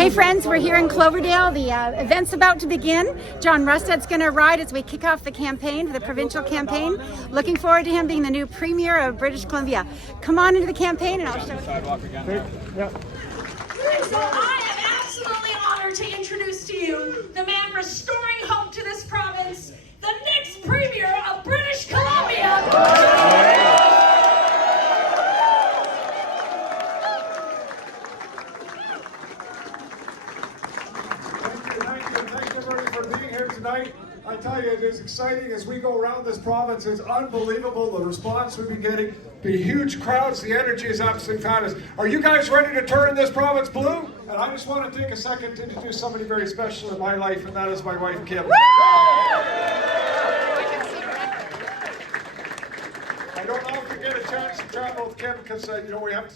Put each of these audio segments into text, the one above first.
Hey friends, we're here in Cloverdale. The event's about to begin. John Rustad's going to ride as we kick off the campaign, the provincial campaign. Looking forward to him being the new Premier of British Columbia. Come on into the campaign and I'll show you. So I am absolutely honored to introduce to you the man restoring hope to this province, the next Premier of British Columbia. Thank you everybody for being here tonight. I tell you, it is exciting as we go around this province. It's unbelievable the response we've been getting. The huge crowds, the energy is absolutely fabulous. Are you guys ready to turn this province blue? And I just want to take a second to introduce somebody very special in my life, and that is my wife, Kim. I don't often get a chance to travel with Kim because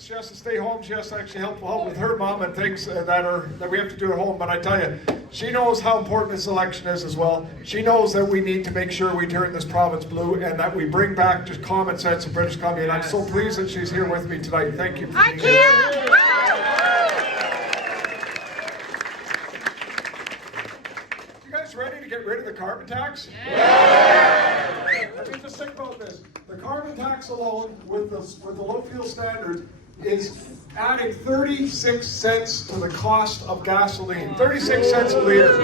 she has to stay home. She has to actually help with her mom and things that we have to do at home. But I tell you, she knows how important this election is as well. She knows that we need to make sure we turn this province blue and that we bring back just common sense in British Columbia. And I'm so pleased that she's here with me tonight. Thank you for being here. You guys ready to get rid of the carbon tax? Yeah! Let me just think about this. The carbon tax alone, with the low fuel standards, is adding 36 cents to the cost of gasoline. 36 cents a liter.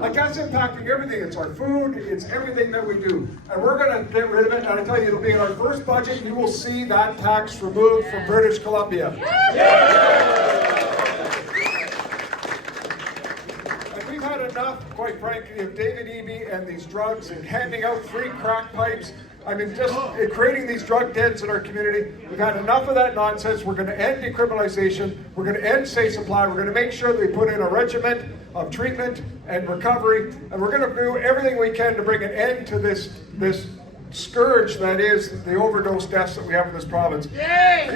Like, that's impacting everything. It's our food, it's everything that we do. And we're going to get rid of it, and I tell you, it'll be in our first budget. You will see that tax removed from British Columbia. And we've had enough, quite frankly, of David Eby and these drugs and handing out free crack pipes. I mean, just creating these drug dens in our community. We've had enough of that nonsense. We're going to end decriminalization. We're going to end safe supply. We're going to make sure that we put in a regimen of treatment and recovery. And we're going to do everything we can to bring an end to this scourge that is the overdose deaths that we have in this province. Yay!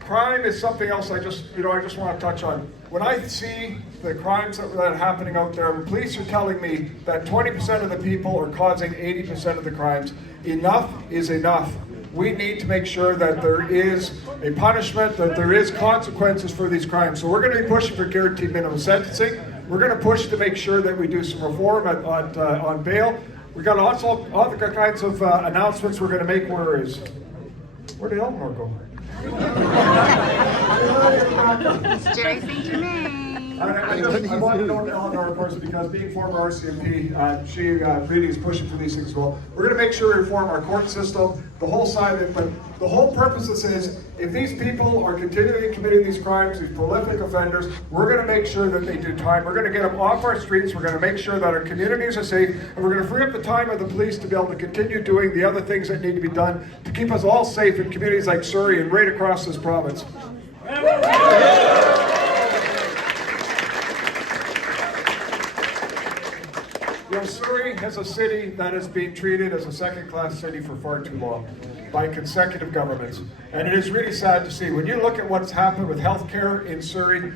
Crime is something else I just want to touch on. When I see the crimes that are happening out there, police are telling me that 20% of the people are causing 80% of the crimes. Enough is enough. We need to make sure that there is a punishment, that there is consequences for these crimes. So we're going to be pushing for guaranteed minimum sentencing. We're going to push to make sure that we do some reform on bail. We've got all the kinds of announcements we're going to make. Where did Eleanor go? Jerry St. Germain. I want to know Eleanor, of course, because being former RCMP, she really is pushing for these things as well. We're going to make sure we reform our court system, the whole side of it, but the whole purpose of this is, if these people are continually committing these crimes, these prolific offenders, we're going to make sure that they do time. We're going to get them off our streets, we're going to make sure that our communities are safe, and we're going to free up the time of the police to be able to continue doing the other things that need to be done to keep us all safe in communities like Surrey and right across this province. Surrey is a city that is being treated as a second-class city for far too long by consecutive governments. And it is really sad to see. When you look at what's happened with healthcare in Surrey,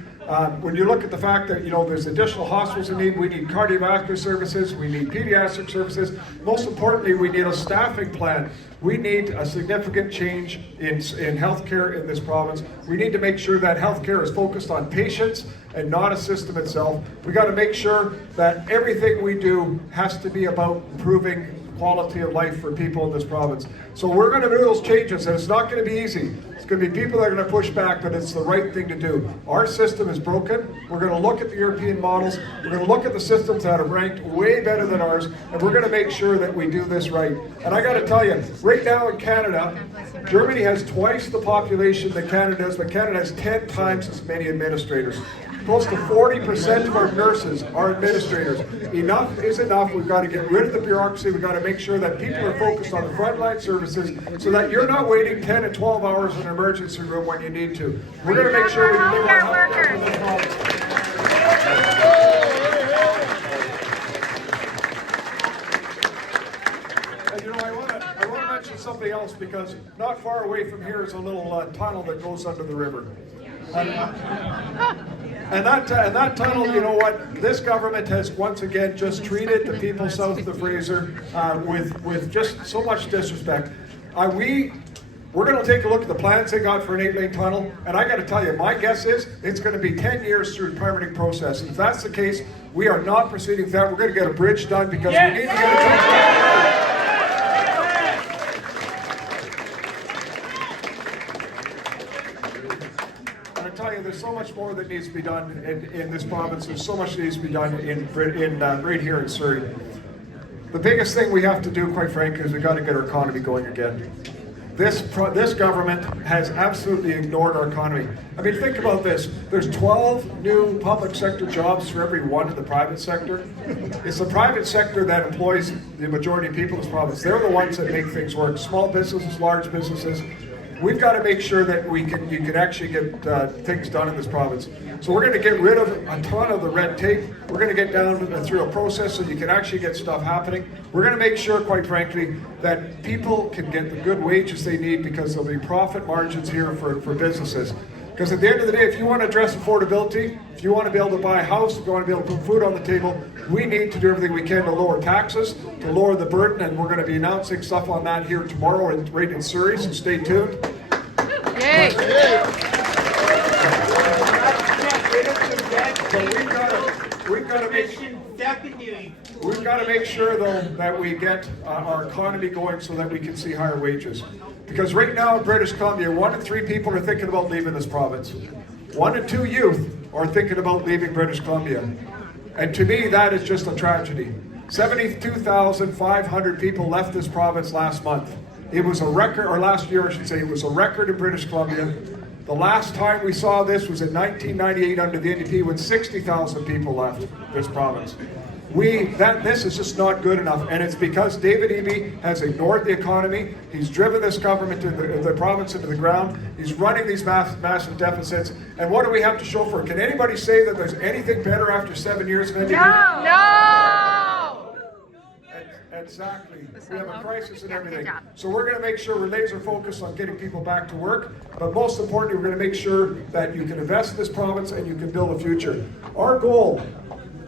when you look at the fact that there's additional hospitals in need, we need cardiovascular services, we need pediatric services. Most importantly, we need a staffing plan. We need a significant change in healthcare in this province. We need to make sure that healthcare is focused on patients and not a system itself. We got to make sure that everything we do has to be about improving quality of life for people in this province. So we're going to do those changes, and it's not going to be easy. It's going to be people that are going to push back, but it's the right thing to do. Our system is broken. We're going to look at the European models. We're going to look at the systems that are ranked way better than ours, and we're going to make sure that we do this right. And I got to tell you, right now in Canada, Germany has twice the population that Canada does, but Canada has 10 times as many administrators. Close to 40% of our nurses are administrators. Enough is enough. We've got to get rid of the bureaucracy. We've got to make sure that people are focused on the frontline services so that you're not waiting 10 and 12 hours in an emergency room when you need to. We're going to make sure we deliver on healthcare for this province. And I want to mention something else, because not far away from here is a little tunnel that goes under the river. And that tunnel, you know what? This government has once again just treated the people south of the Fraser with just so much disrespect. We We're going to take a look at the plans they got for an 8-lane tunnel, and I got to tell you, my guess is it's going to be 10 years through the permitting process. And if that's the case, we are not proceeding with that. We're going to get a bridge done because we need to get it done. And I tell you, there's so much more that needs to be done in this province. There's so much that needs to be done right here in Surrey. The biggest thing we have to do, quite frankly, is we've got to get our economy going again. This government has absolutely ignored our economy. I mean, think about this. There's 12 new public sector jobs for every one in the private sector. It's the private sector that employs the majority of people in this province. They're the ones that make things work. Small businesses, large businesses. We've got to make sure that you can actually get things done in this province. So we're going to get rid of a ton of the red tape. We're going to get down through a process so you can actually get stuff happening. We're going to make sure, quite frankly, that people can get the good wages they need because there'll be profit margins here for businesses. Because at the end of the day, if you want to address affordability, if you want to be able to buy a house, if you want to be able to put food on the table, we need to do everything we can to lower taxes, to lower the burden, and we're going to be announcing stuff on that here tomorrow right in Surrey, so stay tuned. Yay! We've got to make sure, though, that we get our economy going so that we can see higher wages. Because right now in British Columbia, 1 in 3 people are thinking about leaving this province. 1 in 2 youth are thinking about leaving British Columbia. And to me, that is just a tragedy. 72,500 people left this province last month. It was a record, or last year I should say, it was a record in British Columbia. The last time we saw this was in 1998 under the NDP when 60,000 people left this province. This is just not good enough, and it's because David Eby has ignored the economy. He's driven this government, the province into the ground. He's running these massive deficits. And what do we have to show for it? Can anybody say that there's anything better after 7 years of NDP? No! Exactly. We have a crisis and everything. So we're going to make sure we're laser focused on getting people back to work. But most importantly, we're going to make sure that you can invest in this province and you can build a future. Our goal,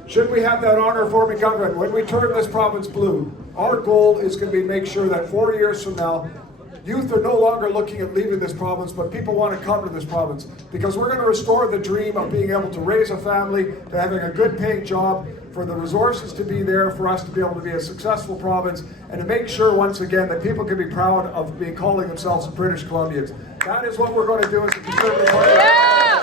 should we have that honor-forming government, when we turn this province blue, our goal is going to be to make sure that 4 years from now, youth are no longer looking at leaving this province, but people want to come to this province. Because we're going to restore the dream of being able to raise a family, to having a good paying job, for the resources to be there for us to be able to be a successful province, and to make sure once again that people can be proud of calling themselves British Columbians. That is what we're going to do as a Conservative Party. Yeah!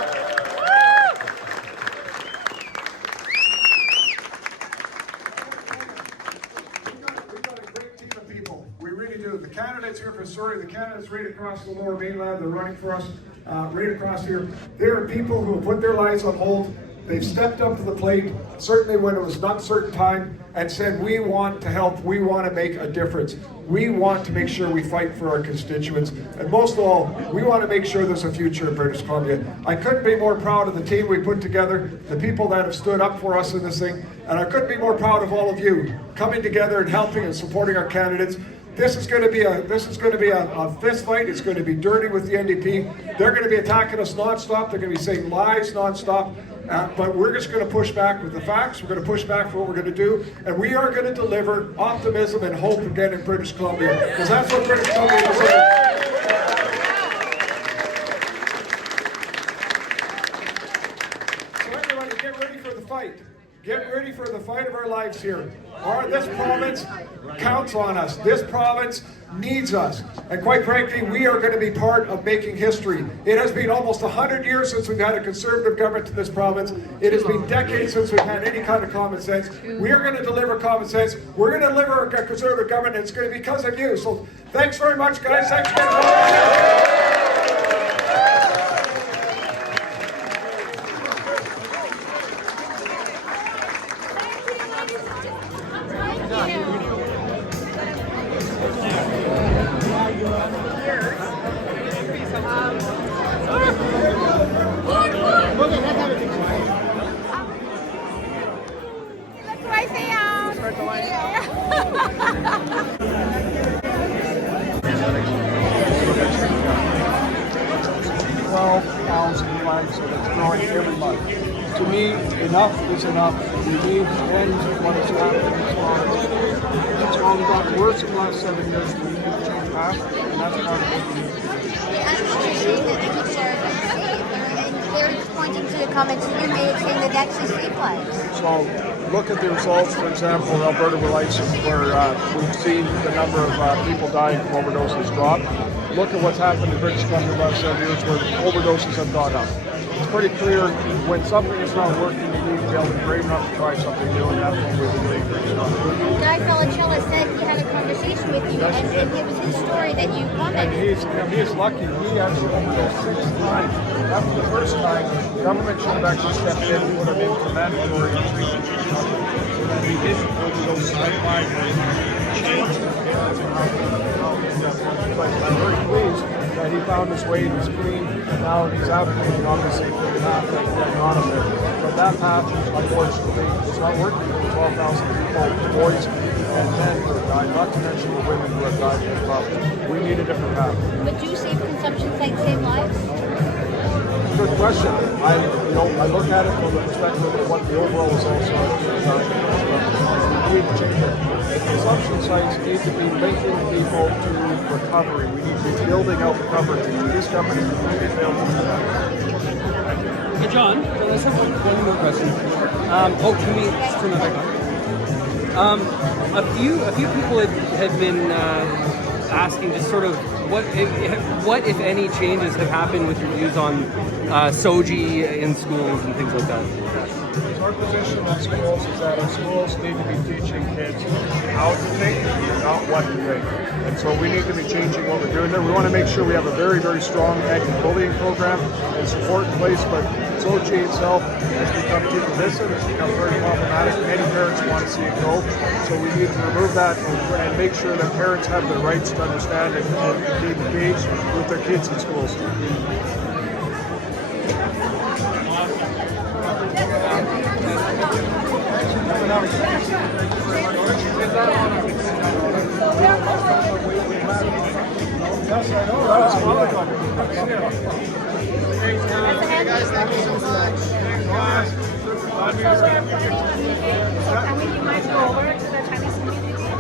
We've got a great team of people. We really do. The candidates here for Surrey, the candidates right across the Lower Mainland, they're running for us right across here. There are people who have put their lives on hold. They've stepped up to the plate, certainly when it was an uncertain time, and said, we want to help, we want to make a difference. We want to make sure we fight for our constituents. And most of all, we want to make sure there's a future in British Columbia. I couldn't be more proud of the team we put together, the people that have stood up for us in this thing, and I couldn't be more proud of all of you coming together and helping and supporting our candidates. This is going to be a fist fight. It's going to be dirty with the NDP. They're going to be attacking us nonstop. They're going to be saying lies nonstop. But we're just going to push back with the facts. We're going to push back for what we're going to do. And we are going to deliver optimism and hope again in British Columbia. Because that's what British Columbia deserves. So everybody, get ready for the fight. Get ready for the fight of our lives here. This province counts on us. This province needs us. And quite frankly, we are going to be part of making history. It has been almost 100 years since we've had a Conservative government in this province. It has been decades since we've had any kind of common sense. We are going to deliver common sense. We're going to deliver a Conservative government, and it's going to be because of you. So thanks very much, guys. Thanks again. Lives that it's growing every month. To me, enough is enough. We need to end what is happening as far as it's only gotten worse in the last 7 years. We need to change path, and that's part of what we need to do. comments you made saying that actually saved lives. So look at the results, for example, in Alberta where we've seen the number of people dying from overdoses drop. Look at what's happened in British Columbia in the last 7 years where overdoses have gone up. It's pretty clear when something is not working, you need to be able to be brave enough to try something new, and that's what we're doing. Guy Felicella said he had a conversation with you, and it was his story that you commented. And he is lucky. He actually overdosed 6 times. After the first time, the government should have actually stepped in and put him in for mandatory treatment. And he didn't overdose 5 times. But I'm very pleased that he found his way and he's clean, and now he's advocating obviously for the path that he's getting on of it. But that path, unfortunately, is not working for the 12,000 people, boys and men who have died, not to mention the women who have died in this problem. We need a different path. Would you say consumption sites save lives? Good question. I look at it from the perspective of what the overall results are. We need to change it. Consumption sites need to be linking people to recovery. We need to be building out recovery. This company completely failed to do that. Hey John, let's have one more question. Can we just turn that back on? A few people had been asking just sort of what if any changes have happened with your views on SOGI in schools and things like that. Our position in schools is that our schools need to be teaching kids how to think, not what to think. And so we need to be changing what we're doing there. We want to make sure we have a very, very strong anti-bullying program and support in place, but SOGI itself has become too divisive. It's become very problematic. Many parents want to see it go. So we need to remove that and make sure that parents have the rights to understand and be engaged with their kids in schools.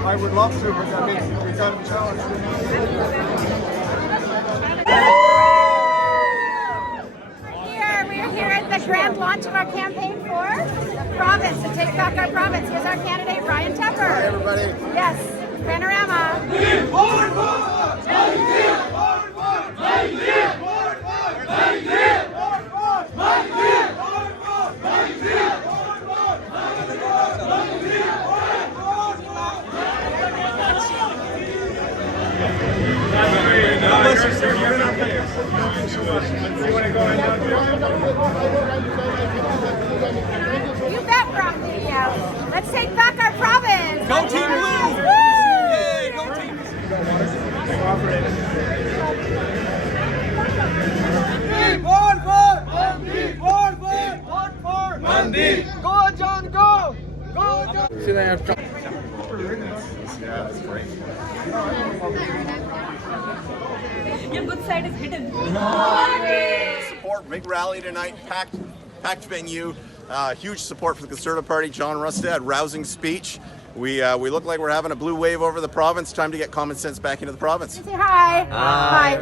I would love to, but I mean, we got challenged. We're here at the grand launch of our campaign for province, to take back our province. Here's our candidate, Brian Tepper. Hi, everybody. Yes, panorama. You bet, Broccoli. Let's take back our province. Go Team Blue! Yay, go Team Andy! Go, John, go! Go, John! Yeah, that's great. Your good side is hidden. Support, big rally tonight, packed venue. Huge support for the Conservative Party. John Rustad, rousing speech. We look like we're having a blue wave over the province. Time to get common sense back into the province. Say hi. Hi.